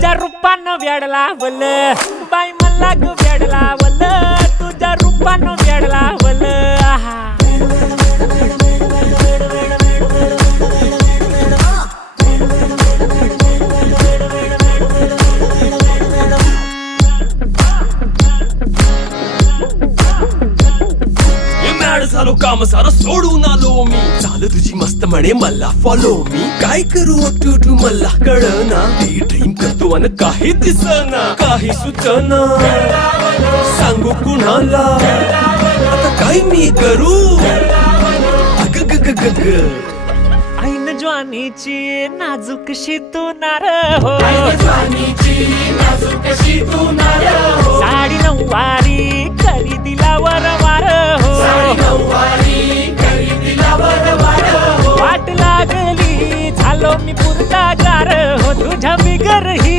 तुझ्या रूपानं वेड लावल बाई मला ग वेड लावल तुझ्या रूपानं वेड लावल आहा झालो काम सारं सोडून आलो मी चाल तुझी मस्त म्हणे मला फॉलो मी काय करू टू मला कळना ती ड्रीम करतो अन काही दिसना काही सुचना सांगू कुणाला आता काय मी करू अग ग ग ग ग ऐन ज्वानीची नाजूकशी तू नार हो साडी नऊवारी करी दिला वरवार हो वाट लागली झालो मी पुरता गार हो तुझ्या बिगर ही